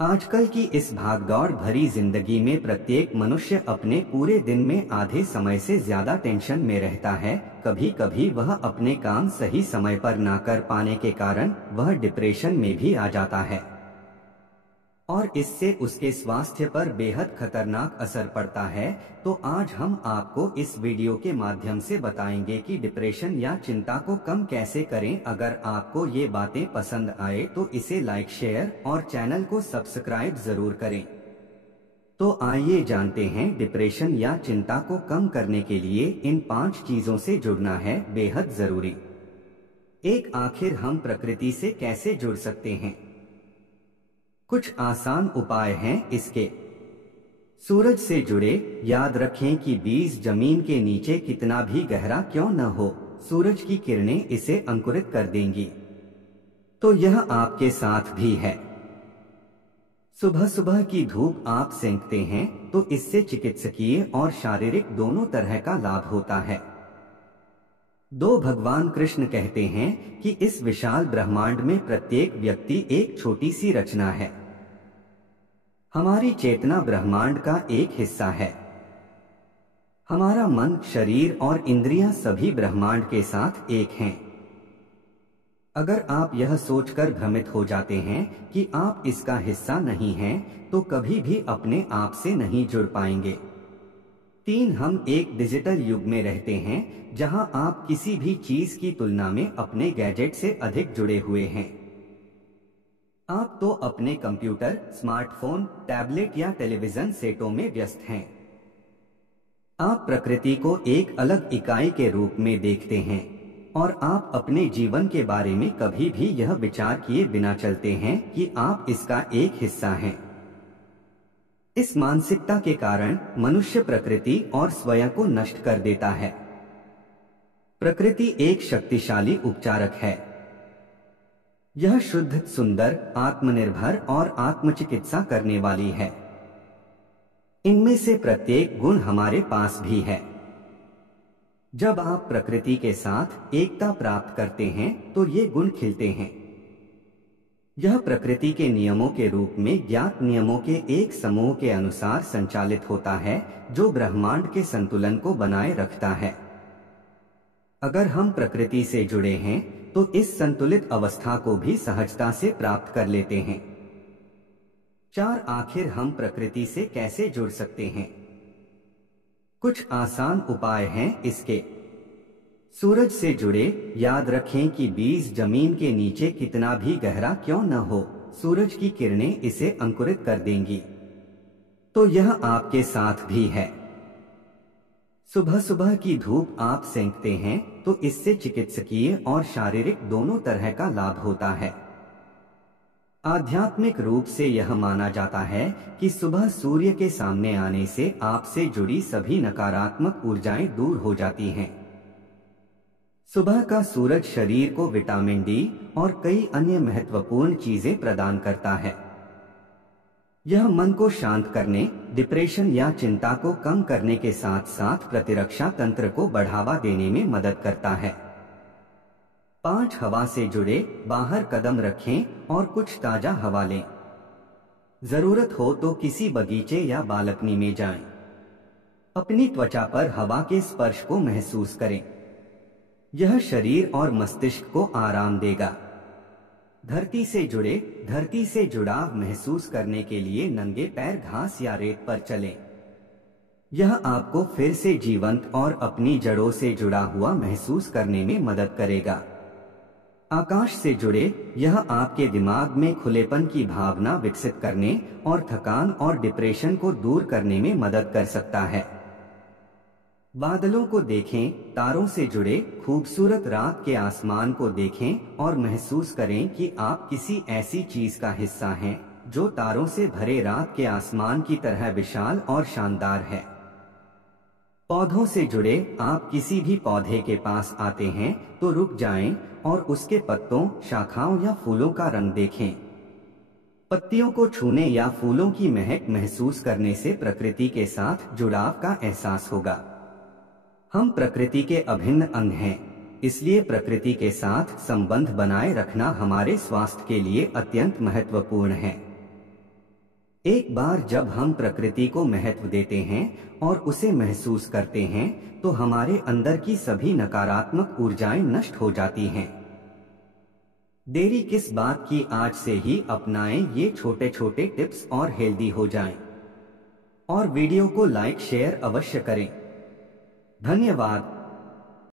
आजकल की इस भागदौड़ भरी जिंदगी में प्रत्येक मनुष्य अपने पूरे दिन में आधे समय से ज्यादा टेंशन में रहता है। कभी कभी वह अपने काम सही समय पर ना कर पाने के कारण वह डिप्रेशन में भी आ जाता है और इससे उसके स्वास्थ्य पर बेहद खतरनाक असर पड़ता है। तो आज हम आपको इस वीडियो के माध्यम से बताएंगे कि डिप्रेशन या चिंता को कम कैसे करें। अगर आपको ये बातें पसंद आए तो इसे लाइक, शेयर और चैनल को सब्सक्राइब जरूर करें। तो आइए जानते हैं, डिप्रेशन या चिंता को कम करने के लिए इन 5 चीजों से जुड़ना है बेहद जरूरी। एक, आखिर हम प्रकृति से कैसे जुड़ सकते हैं? कुछ आसान उपाय हैं इसके। सूरज से जुड़े। याद रखें कि बीज जमीन के नीचे कितना भी गहरा क्यों न हो, सूरज की किरणें इसे अंकुरित कर देंगी। तो यह आपके साथ भी है। सुबह सुबह की धूप आप सेंकते हैं तो इससे चिकित्सकीय और शारीरिक दोनों तरह का लाभ होता है। 2, भगवान कृष्ण कहते हैं कि इस विशाल ब्रह्मांड में प्रत्येक व्यक्ति एक छोटी सी रचना है। हमारी चेतना ब्रह्मांड का एक हिस्सा है। हमारा मन, शरीर और इंद्रियां सभी ब्रह्मांड के साथ एक हैं। अगर आप यह सोचकर भ्रमित हो जाते हैं कि आप इसका हिस्सा नहीं हैं, तो कभी भी अपने आप से नहीं जुड़ पाएंगे। 3, हम एक डिजिटल युग में रहते हैं जहां आप किसी भी चीज की तुलना में अपने गैजेट से अधिक जुड़े हुए हैं। आप तो अपने कंप्यूटर, स्मार्टफोन, टैबलेट या टेलीविजन सेटों में व्यस्त हैं। आप प्रकृति को एक अलग इकाई के रूप में देखते हैं और आप अपने जीवन के बारे में कभी भी यह विचार किए बिना चलते हैं कि आप इसका एक हिस्सा हैं। इस मानसिकता के कारण मनुष्य प्रकृति और स्वयं को नष्ट कर देता है। प्रकृति एक शक्तिशाली उपचारक है। यह शुद्ध, सुंदर, आत्मनिर्भर और आत्मचिकित्सा करने वाली है। इनमें से प्रत्येक गुण हमारे पास भी है। जब आप प्रकृति के साथ एकता प्राप्त करते हैं तो ये गुण खिलते हैं। यह प्रकृति के नियमों के रूप में ज्ञात नियमों के एक समूह के अनुसार संचालित होता है, जो ब्रह्मांड के संतुलन को बनाए रखता है। अगर हम प्रकृति से जुड़े हैं तो इस संतुलित अवस्था को भी सहजता से प्राप्त कर लेते हैं। 4, आखिर हम प्रकृति से कैसे जुड़ सकते हैं? कुछ आसान उपाय हैं इसके। सूरज से जुड़े। याद रखें कि बीज जमीन के नीचे कितना भी गहरा क्यों न हो, सूरज की किरणें इसे अंकुरित कर देंगी। तो यह आपके साथ भी है। सुबह सुबह की धूप आप सेंकते हैं तो इससे चिकित्सकीय और शारीरिक दोनों तरह का लाभ होता है। आध्यात्मिक रूप से यह माना जाता है कि सुबह सूर्य के सामने आने से आपसे जुड़ी सभी नकारात्मक ऊर्जाएं दूर हो जाती हैं। सुबह का सूरज शरीर को विटामिन डी और कई अन्य महत्वपूर्ण चीजें प्रदान करता है। यह मन को शांत करने, डिप्रेशन या चिंता को कम करने के साथ साथ प्रतिरक्षा तंत्र को बढ़ावा देने में मदद करता है। 5, हवा से जुड़े। बाहर कदम रखें और कुछ ताजा हवा लें। जरूरत हो तो किसी बगीचे या बालकनी में जाएं। अपनी त्वचा पर हवा के स्पर्श को महसूस करें। यह शरीर और मस्तिष्क को आराम देगा। धरती से जुड़े। धरती से जुड़ाव महसूस करने के लिए नंगे पैर घास या रेत पर चलें। यह आपको फिर से जीवंत और अपनी जड़ों से जुड़ा हुआ महसूस करने में मदद करेगा। आकाश से जुड़े। यह आपके दिमाग में खुलेपन की भावना विकसित करने और थकान और डिप्रेशन को दूर करने में मदद कर सकता है। बादलों को देखें। तारों से जुड़े। खूबसूरत रात के आसमान को देखें और महसूस करें कि आप किसी ऐसी चीज का हिस्सा हैं जो तारों से भरे रात के आसमान की तरह विशाल और शानदार है। पौधों से जुड़े। आप किसी भी पौधे के पास आते हैं तो रुक जाएं और उसके पत्तों, शाखाओं या फूलों का रंग देखें। पत्तियों को छूने या फूलों की महक महसूस करने से प्रकृति के साथ जुड़ाव का एहसास होगा। हम प्रकृति के अभिन्न अंग हैं, इसलिए प्रकृति के साथ संबंध बनाए रखना हमारे स्वास्थ्य के लिए अत्यंत महत्वपूर्ण है। एक बार जब हम प्रकृति को महत्व देते हैं और उसे महसूस करते हैं तो हमारे अंदर की सभी नकारात्मक ऊर्जाएं नष्ट हो जाती हैं। देरी किस बात की, आज से ही अपनाएं ये छोटे छोटे टिप्स और हेल्दी हो जाएं। और वीडियो को लाइक शेयर अवश्य करें। धन्यवाद।